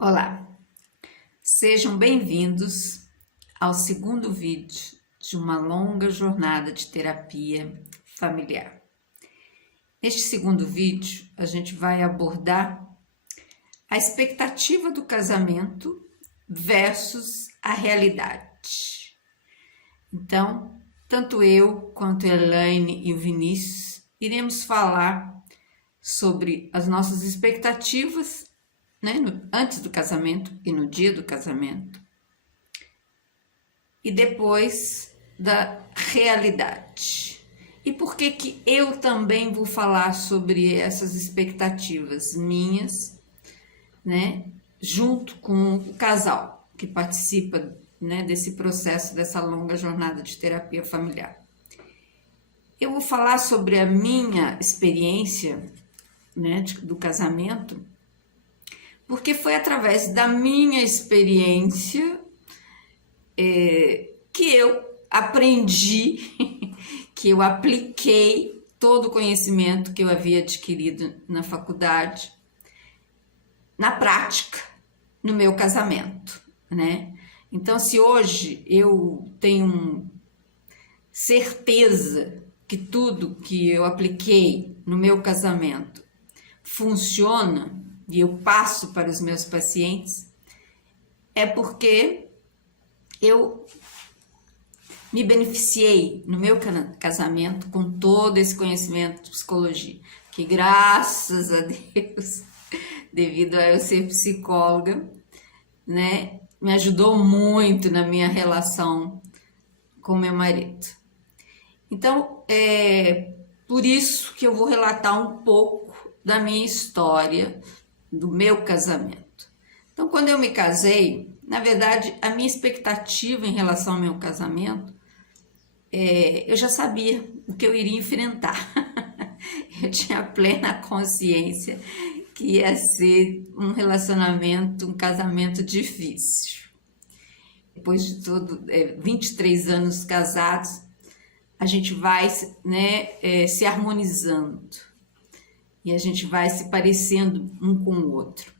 Olá, sejam bem-vindos ao segundo vídeo de uma longa jornada de terapia familiar. Neste segundo vídeo, a gente vai abordar a expectativa do casamento versus a realidade. Então, tanto eu quanto a Elaine e o Vinícius iremos falar sobre as nossas expectativas, né, antes do casamento e no dia do casamento, e depois da realidade. E por que que eu também vou falar sobre essas expectativas minhas, né, junto com o casal que participa, né, desse processo, dessa longa jornada de terapia familiar. Eu vou falar sobre a minha experiência, né, do casamento, porque foi através da minha experiência que eu aprendi, que eu apliquei todo o conhecimento que eu havia adquirido na faculdade, na prática, no meu casamento, né? Então, se hoje eu tenho certeza que tudo que eu apliquei no meu casamento funciona e eu passo para os meus pacientes, é porque eu me beneficiei no meu casamento com todo esse conhecimento de psicologia, que graças a Deus, devido a eu ser psicóloga, né, me ajudou muito na minha relação com meu marido. Então, é por isso que eu vou relatar um pouco da minha história, do meu casamento. Então, quando eu me casei, na verdade, a minha expectativa em relação ao meu casamento, eu já sabia o que eu iria enfrentar. Eu tinha plena consciência que ia ser um relacionamento, um casamento difícil. Depois de 23 anos casados, a gente vai, né, se harmonizando e a gente vai se parecendo um com o outro.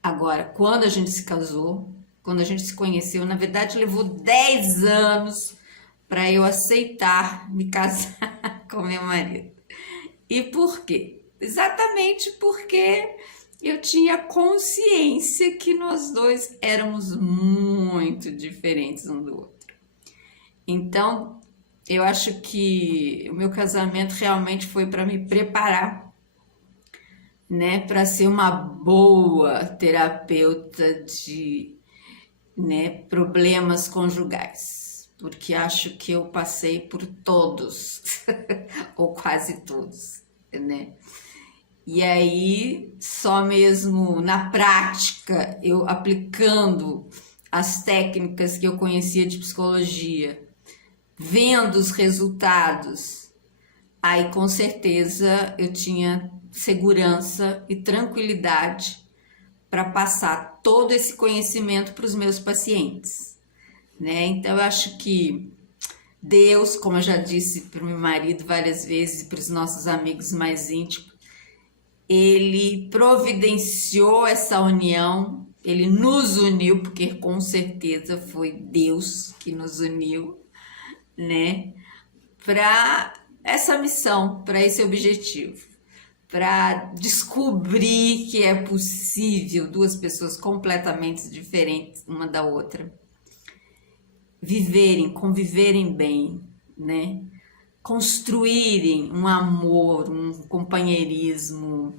Agora, quando a gente se casou, quando a gente se conheceu, na verdade levou 10 anos para eu aceitar me casar com meu marido. E por quê? Exatamente porque eu tinha consciência que nós dois éramos muito diferentes um do outro. Então, eu acho que o meu casamento realmente foi para me preparar, né, para ser uma boa terapeuta de, né, problemas conjugais, porque acho que eu passei por todos, ou quase todos, né? E aí, só mesmo na prática, eu aplicando as técnicas que eu conhecia de psicologia, vendo os resultados, aí com certeza eu tinha segurança e tranquilidade para passar todo esse conhecimento para os meus pacientes, né? Então eu acho que Deus, como eu já disse para o meu marido várias vezes e para os nossos amigos mais íntimos, ele providenciou essa união, ele nos uniu, porque com certeza foi Deus que nos uniu, né? Para essa missão, para esse objetivo, para descobrir que é possível duas pessoas completamente diferentes uma da outra viverem, conviverem bem, né? Construírem um amor, um companheirismo,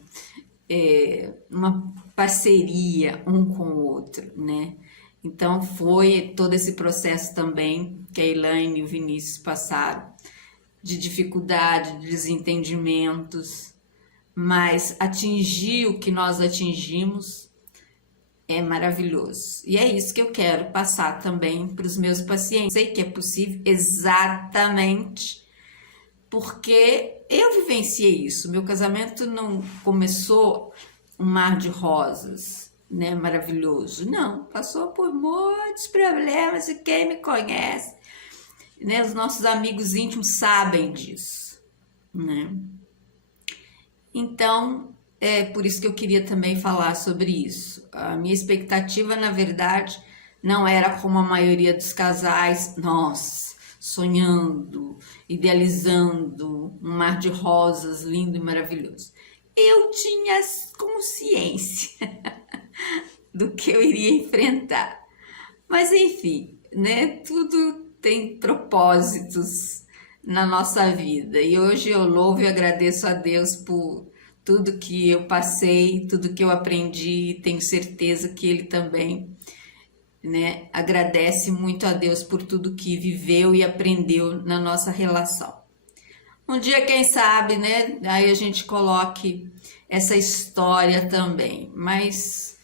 uma parceria um com o outro, né? Então foi todo esse processo também que a Elaine e o Vinícius passaram, de dificuldade, de desentendimentos, mas atingir o que nós atingimos é maravilhoso. E é isso que eu quero passar também para os meus pacientes. Sei que é possível exatamente porque eu vivenciei isso. Meu casamento não começou um mar de rosas, né, maravilhoso. Não, passou por muitos problemas e quem me conhece, né, os nossos amigos íntimos sabem disso, né? Então, é por isso que eu queria também falar sobre isso. A minha expectativa, na verdade, não era como a maioria dos casais, nós, sonhando, idealizando um mar de rosas lindo e maravilhoso. Eu tinha consciência do que eu iria enfrentar. Mas enfim, né? Tudo tem propósitos na nossa vida. E hoje eu louvo e agradeço a Deus por tudo que eu passei, tudo que eu aprendi, e tenho certeza que Ele também, né, agradece muito a Deus por tudo que viveu e aprendeu na nossa relação. Um dia, quem sabe, né, aí a gente coloque essa história também, mas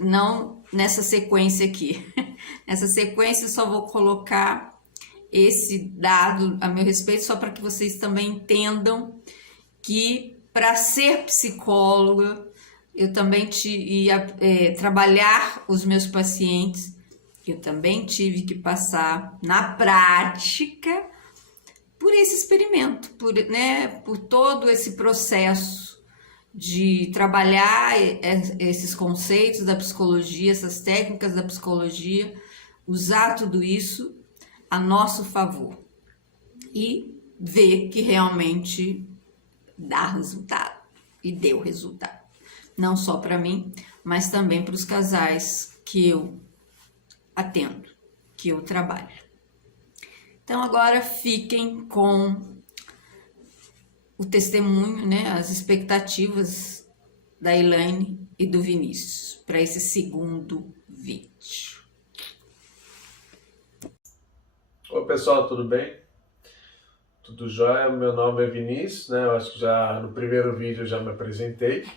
não nessa sequência aqui. Nessa sequência eu só vou colocar esse dado a meu respeito, só para que vocês também entendam que para ser psicóloga, eu também ia trabalhar os meus pacientes, eu também tive que passar na prática por esse experimento, por todo esse processo de trabalhar esses conceitos da psicologia, essas técnicas da psicologia, usar tudo isso a nosso favor e ver que realmente dá resultado e deu resultado. Não só para mim, mas também para os casais que eu atendo, que eu trabalho. Então agora fiquem com o testemunho, né, as expectativas da Elaine e do Vinícius para esse segundo vídeo. Oi pessoal, tudo bem? Tudo jóia? Meu nome é Vinícius, né? Eu acho que já no primeiro vídeo eu já me apresentei.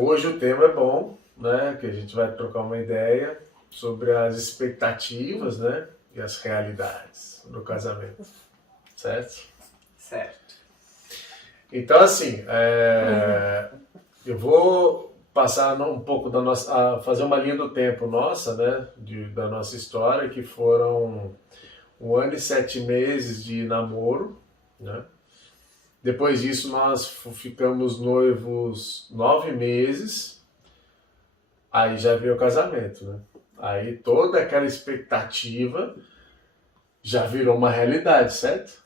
Hoje o tema é bom, né? Que a gente vai trocar uma ideia sobre as expectativas, né? E as realidades no casamento, certo? Certo. Então assim, eu vou passar um pouco da nossa, fazer uma linha do tempo nossa, né? Da nossa história, que foram 1 ano e 7 meses de namoro, né? Depois disso nós ficamos noivos 9 meses, aí já veio o casamento, né? Aí toda aquela expectativa já virou uma realidade, certo?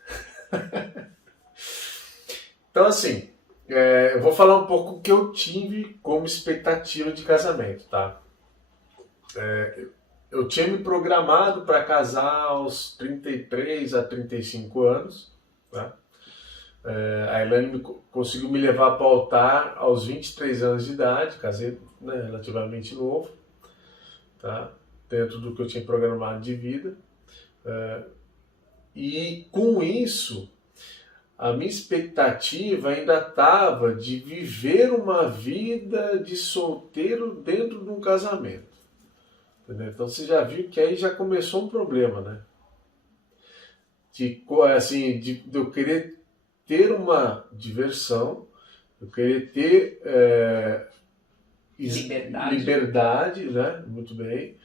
Então assim, eu vou falar um pouco o que eu tive como expectativa de casamento, tá? Eu tinha me programado para casar aos 33 a 35 anos, tá? A Elaine conseguiu me levar para o altar aos 23 anos de idade, casei, né, relativamente novo, tá? Dentro do que eu tinha programado de vida. E com isso, a minha expectativa ainda estava de viver uma vida de solteiro dentro de um casamento. Entendeu? Então você já viu que aí já começou um problema, né? De eu querer ter uma diversão, eu querer ter liberdade, né? Muito bem.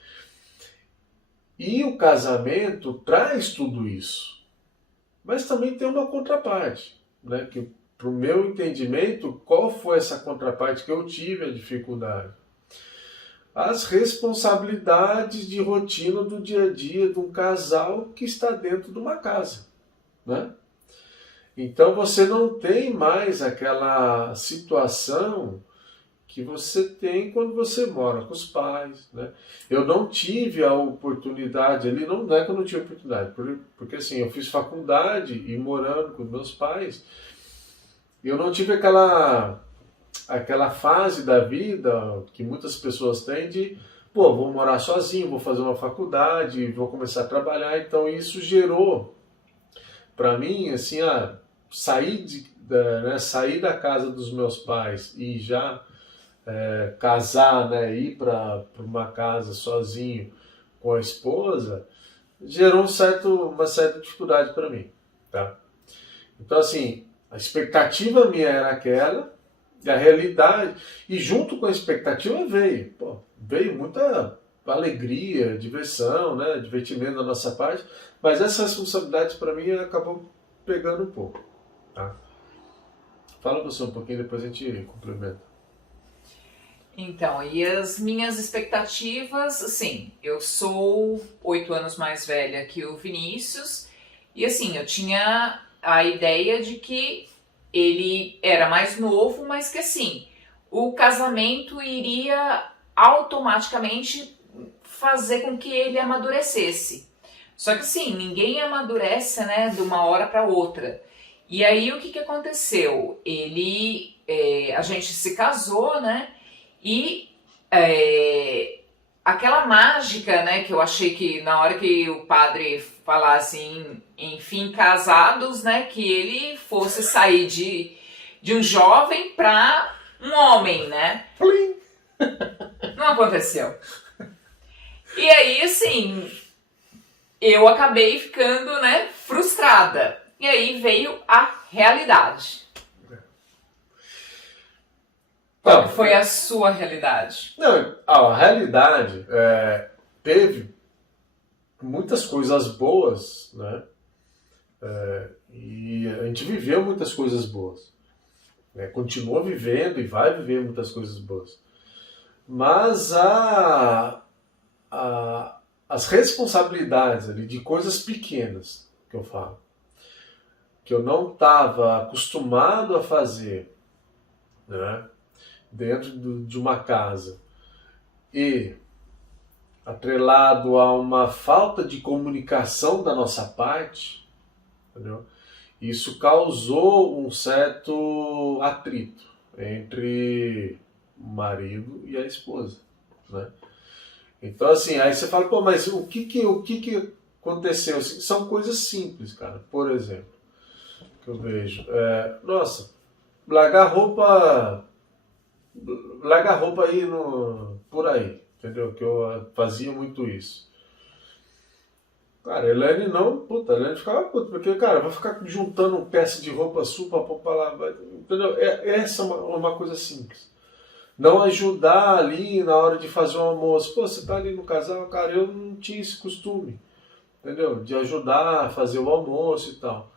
E o casamento traz tudo isso. Mas também tem uma contraparte, né? Que, para o meu entendimento, qual foi essa contraparte que eu tive a dificuldade? As responsabilidades de rotina do dia a dia de um casal que está dentro de uma casa, né? Então você não tem mais aquela situação que você tem quando você mora com os pais, né? Eu não tive a oportunidade ali, não é que eu não tive oportunidade, porque assim, eu fiz faculdade e morando com meus pais, eu não tive aquela fase da vida que muitas pessoas têm de, vou morar sozinho, vou fazer uma faculdade, vou começar a trabalhar. Então isso gerou para mim, assim, sair da casa dos meus pais e já casar, né, ir para uma casa sozinho com a esposa, gerou uma certa dificuldade para mim, tá? Então assim, a expectativa minha era aquela, e a realidade, e junto com a expectativa veio muita alegria, diversão, né, divertimento da nossa parte, mas essa responsabilidade para mim acabou pegando um pouco, tá? Fala você um pouquinho, depois a gente complementa. Então, e as minhas expectativas, assim, eu sou 8 anos mais velha que o Vinícius, e assim, eu tinha a ideia de que ele era mais novo, mas que assim, o casamento iria automaticamente fazer com que ele amadurecesse. Só que assim, ninguém amadurece, né, de uma hora para outra. E aí o que aconteceu? A gente se casou, né? E aquela mágica, né, que eu achei que na hora que o padre falasse enfim, casados, né, que ele fosse sair de um jovem para um homem, né? Não aconteceu. E aí, assim, eu acabei ficando, né, frustrada. E aí veio a realidade. Qual foi a sua realidade? Não, a realidade teve muitas coisas boas, né? E a gente viveu muitas coisas boas. Né? Continua vivendo e vai viver muitas coisas boas. Mas as responsabilidades ali de coisas pequenas que eu falo, que eu não estava acostumado a fazer, né? Dentro de uma casa, e atrelado a uma falta de comunicação da nossa parte, entendeu? Isso causou um certo atrito entre o marido e a esposa, né? Então assim, aí você fala, pô, mas o que aconteceu? Assim, são coisas simples, cara. Por exemplo, que eu vejo, nossa, largar roupa aí por aí, entendeu? Que eu fazia muito isso. Cara, a Elaine a Elaine ficava puta, porque, cara, vai ficar juntando peça de roupa sua pra pôr pra lá, entendeu? Essa é uma coisa simples. Não ajudar ali na hora de fazer um almoço. Pô, você tá ali no casal, cara, eu não tinha esse costume, entendeu? De ajudar a fazer o almoço e tal.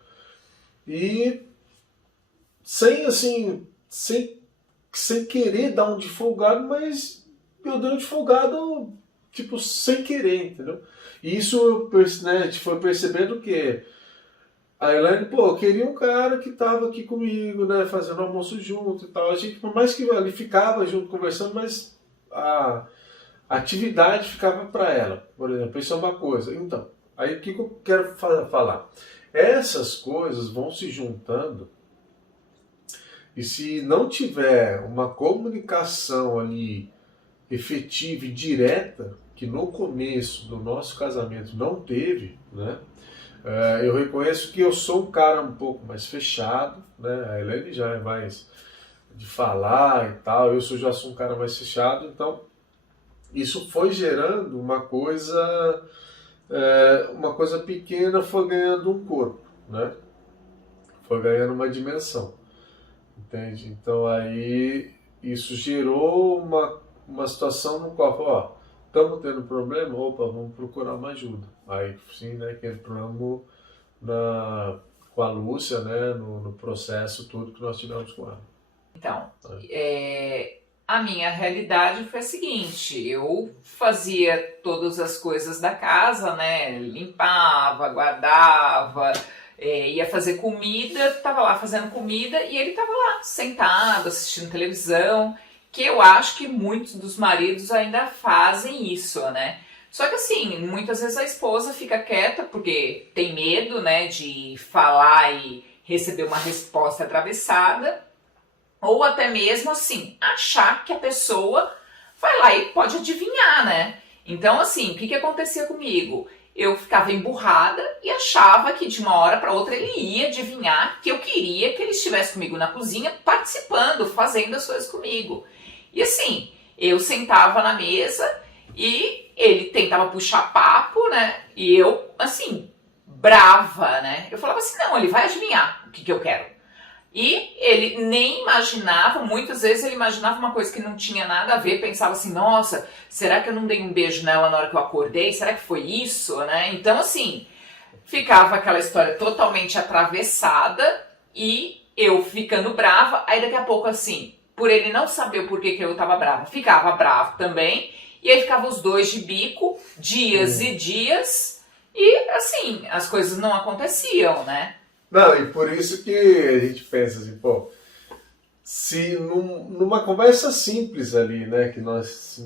E sem querer dar um de folgado, mas eu dei um de folgado, tipo, sem querer, entendeu? E isso, né, a gente foi percebendo que a Elaine, pô, queria um cara que tava aqui comigo, né, fazendo almoço junto e tal. A gente, por mais que ali ficava junto conversando, mas a atividade ficava para ela, por exemplo. Isso é uma coisa. Então, aí o que eu quero falar? Essas coisas vão se juntando. E se não tiver uma comunicação ali efetiva e direta, que no começo do nosso casamento não teve, né? Eu reconheço que eu sou um cara um pouco mais fechado, né? A Elaine já é mais de falar e tal, já sou um cara mais fechado, então isso foi gerando uma coisa pequena, foi ganhando um corpo, né? Foi ganhando uma dimensão. Entende? Então aí isso gerou uma situação no qual, ó, estamos tendo problema, opa, vamos procurar uma ajuda. Aí sim, né, que entramos com a Lúcia, né, no processo todo que nós tivemos com ela. Então, a minha realidade foi a seguinte, eu fazia todas as coisas da casa, né, limpava, guardava, ia fazer comida, tava lá fazendo comida e ele tava lá sentado assistindo televisão, que eu acho que muitos dos maridos ainda fazem isso, né? Só que assim, muitas vezes a esposa fica quieta porque tem medo, né, de falar e receber uma resposta atravessada, ou até mesmo assim, achar que a pessoa vai lá e pode adivinhar, né? Então assim, o que acontecia comigo? Eu ficava emburrada e achava que de uma hora para outra ele ia adivinhar que eu queria que ele estivesse comigo na cozinha, participando, fazendo as coisas comigo. E assim, eu sentava na mesa e ele tentava puxar papo, né? E eu, assim, brava, né? Eu falava assim, não, ele vai adivinhar o que eu quero. E ele nem imaginava, muitas vezes ele imaginava uma coisa que não tinha nada a ver, pensava assim, nossa, será que eu não dei um beijo nela na hora que eu acordei? Será que foi isso, né? Então, assim, ficava aquela história totalmente atravessada e eu ficando brava, aí daqui a pouco assim, por ele não saber o porquê que eu tava brava, ficava bravo também, e aí ficava os dois de bico, dias e dias, e assim, as coisas não aconteciam, né? Não, e por isso que a gente pensa assim, pô, se numa conversa simples ali, né, que nós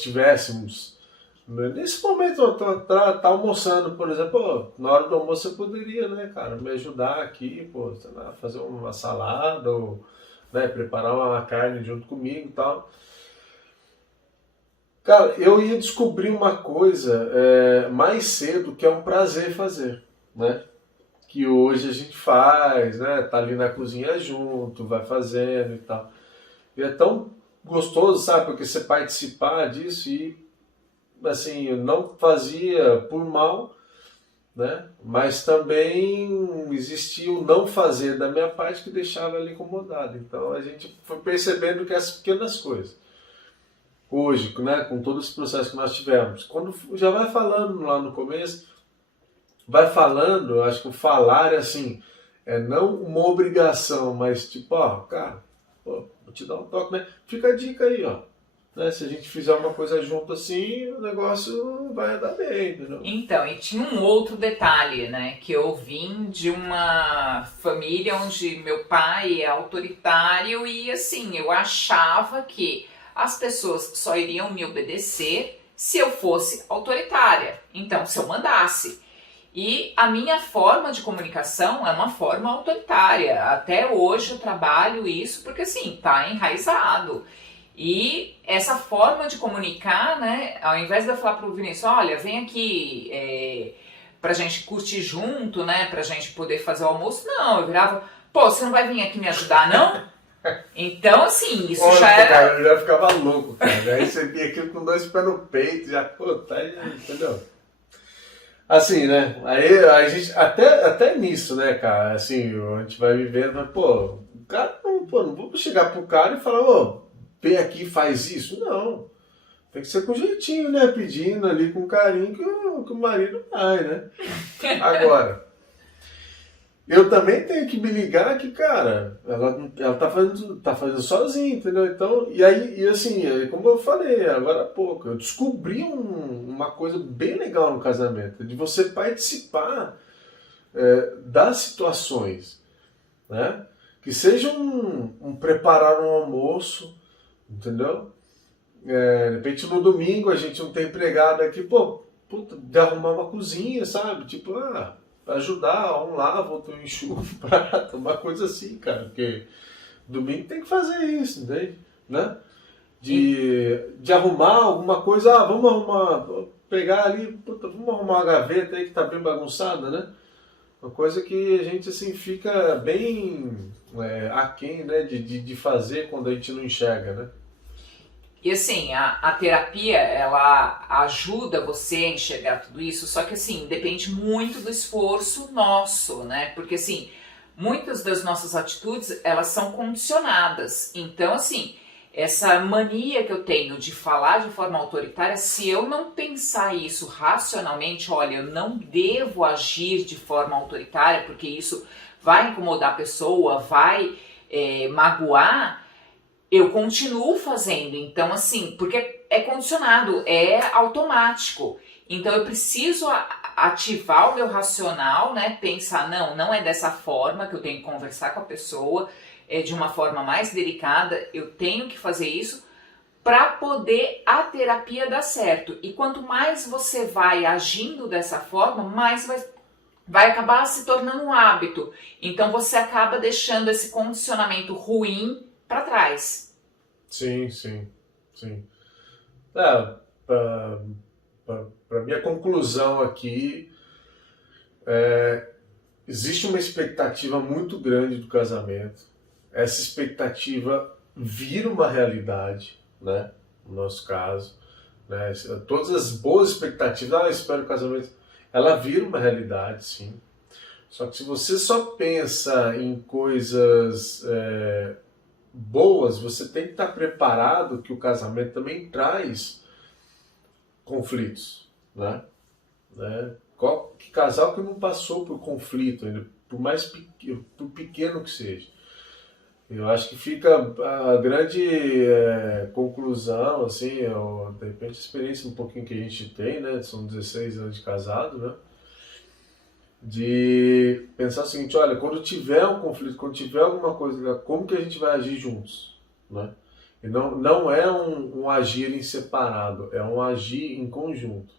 tivéssemos, nesse momento eu tá almoçando, por exemplo, pô, na hora do almoço você poderia, né, cara, me ajudar aqui, pô, sei lá, fazer uma salada, ou, né, preparar uma carne junto comigo e tal. Cara, eu ia descobrir uma coisa mais cedo que é um prazer fazer, né? Que hoje a gente faz, né? Tá ali na cozinha junto, vai fazendo e tal. E é tão gostoso, sabe? Porque você participar disso e, assim, eu não fazia por mal, né? Mas também existia o não fazer da minha parte que deixava ela incomodada. Então a gente foi percebendo que essas pequenas coisas, hoje, né? Com todo esse processo que nós tivemos, quando já vai falando lá no começo, vai falando, eu acho que o falar é assim, é não uma obrigação, mas tipo, ó, cara, pô, vou te dar um toque, né? Fica a dica aí, ó. Né? Se a gente fizer uma coisa junto assim, o negócio vai andar bem, entendeu? Então, e tinha um outro detalhe, né? Que eu vim de uma família onde meu pai é autoritário e assim, eu achava que as pessoas só iriam me obedecer se eu fosse autoritária. Então, se eu mandasse. E a minha forma de comunicação é uma forma autoritária. Até hoje eu trabalho isso porque assim, tá enraizado. E essa forma de comunicar, né, ao invés de eu falar pro Vinícius, olha, vem aqui pra gente curtir junto, né, pra gente poder fazer o almoço, não, eu virava, pô, você não vai vir aqui me ajudar, não? Então, assim, isso já era... Cara, eu já ficava louco, cara. Aí você vinha aquilo com 2 pés no peito, já, pô, tá aí, entendeu? Assim, né? Aí a gente, até nisso, né, cara? Assim, a gente vai vivendo, mas, pô, o cara não, pô, não vou chegar pro cara e falar, ô, vem aqui e faz isso. Não. Tem que ser com jeitinho, né? Pedindo ali com carinho que o marido vai, né? Agora, eu também tenho que me ligar que, cara, ela tá fazendo sozinha, entendeu? Então, e aí, e assim, como eu falei agora há pouco, eu descobri uma coisa bem legal no casamento, de você participar das situações, né? Que seja um preparar um almoço, entendeu? De repente no domingo a gente não tem empregado aqui, pô, puta, de arrumar uma cozinha, sabe? Tipo, ajudar, um lava, outro enxuga o prato, uma coisa assim, cara, porque domingo tem que fazer isso, entende? Né? De arrumar alguma coisa, vamos arrumar, pegar ali, puta, vamos arrumar uma gaveta aí que tá bem bagunçada, né? Uma coisa que a gente assim fica bem aquém, né, de fazer quando a gente não enxerga, né? E assim, a terapia, ela ajuda você a enxergar tudo isso, só que assim, depende muito do esforço nosso, né? Porque assim, muitas das nossas atitudes, elas são condicionadas. Então assim, essa mania que eu tenho de falar de forma autoritária, se eu não pensar isso racionalmente, olha, eu não devo agir de forma autoritária, porque isso vai incomodar a pessoa, vai magoar, eu continuo fazendo. Então, assim, porque é condicionado, é automático. Então, eu preciso ativar o meu racional, né? Pensar, não é dessa forma que eu tenho que conversar com a pessoa, é de uma forma mais delicada, eu tenho que fazer isso para poder a terapia dar certo. E quanto mais você vai agindo dessa forma, mais vai acabar se tornando um hábito. Então, você acaba deixando esse condicionamento ruim para trás. Sim. Para minha conclusão aqui, existe uma expectativa muito grande do casamento. Essa expectativa vira uma realidade, né? No nosso caso, né? Todas as boas expectativas, eu espero o casamento, ela vira uma realidade, sim. Só que se você só pensa em coisas boas, você tem que estar preparado que o casamento também traz conflitos, né? Que casal que não passou por conflito, por pequeno que seja. Eu acho que fica a grande conclusão, assim, de repente a experiência um pouquinho que a gente tem, né? São 16 anos de casado, né? De pensar o seguinte, olha, quando tiver um conflito, quando tiver alguma coisa, como que a gente vai agir juntos, né? E não é um agir em separado, é um agir em conjunto,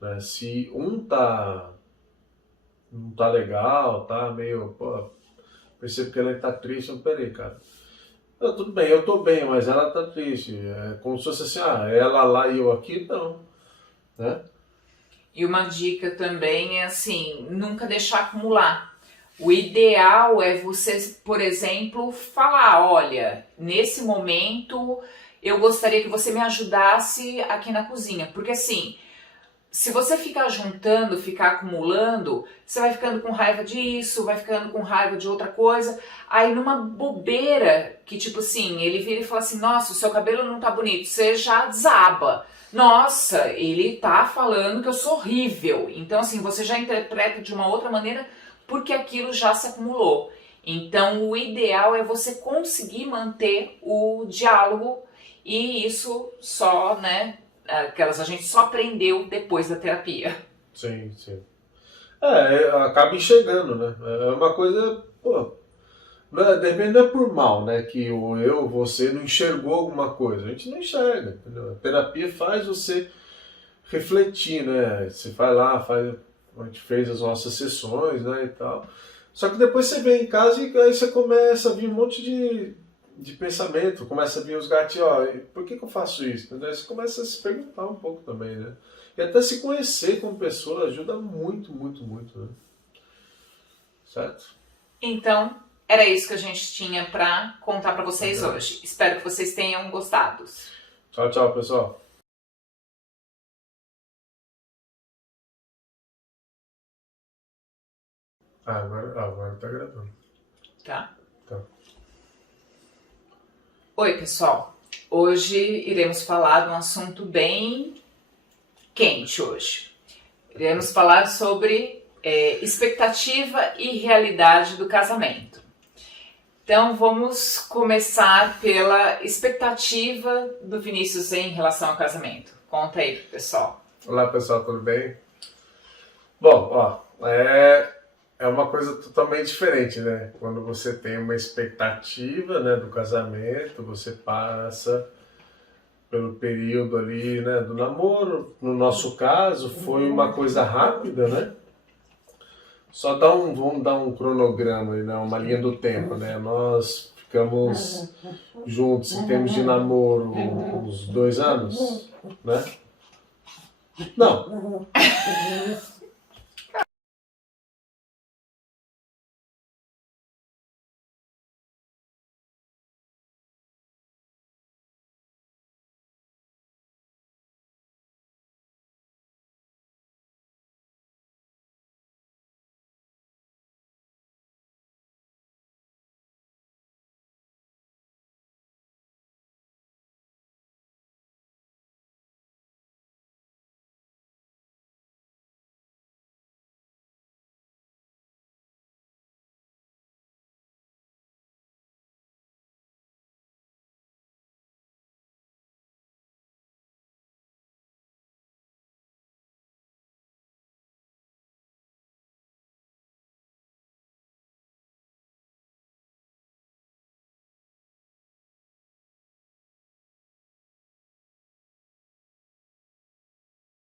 né? Se um não tá legal, tá meio, pô, percebo que ela tá triste, eu peraí, cara. Tudo bem, eu tô bem, mas ela tá triste. É como se fosse assim, ela lá e eu aqui, não, né? E uma dica também é assim, nunca deixar acumular. O ideal é você, por exemplo, falar, olha, nesse momento eu gostaria que você me ajudasse aqui na cozinha. Porque assim, se você ficar juntando, ficar acumulando, você vai ficando com raiva disso, vai ficando com raiva de outra coisa. Aí numa bobeira, que tipo assim, ele vira e fala assim, nossa, o seu cabelo não tá bonito, você já desaba. Nossa, ele tá falando que eu sou horrível. Então assim, você já interpreta de uma outra maneira porque aquilo já se acumulou. Então o ideal é você conseguir manter o diálogo e isso só, né, aquelas a gente só aprendeu depois da terapia. Sim, sim. Acaba enxergando, né? É uma coisa, pô, de repente não é por mal, né? Que você não enxergou alguma coisa. A gente não enxerga, entendeu? A terapia faz você refletir, né? Você vai lá, a gente fez as nossas sessões, né, e tal. Só que depois você vem em casa e aí você começa a vir um monte de pensamento, começa a vir os gatinhos, por que eu faço isso? Entendeu? Você começa a se perguntar um pouco também, né? E até se conhecer como pessoa ajuda muito, muito, muito, né? Certo? Então, era isso que a gente tinha para contar para vocês hoje. Espero que vocês tenham gostado. Tchau, tchau, pessoal. Agora tá gravando. Tá. Tá. Oi, pessoal. Hoje iremos falar de um assunto bem quente hoje. Iremos falar sobre expectativa e realidade do casamento. Então, vamos começar pela expectativa do Vinícius em relação ao casamento. Conta aí, pessoal. Olá, pessoal, tudo bem? Bom, é uma coisa totalmente diferente, né? Quando você tem uma expectativa, né, do casamento, você passa pelo período ali, né, do namoro. No nosso caso, foi uma coisa rápida, né? Vamos dar um cronograma aí, né, uma linha do tempo, né? Nós ficamos juntos em termos de namoro uns 2 anos, né? Não.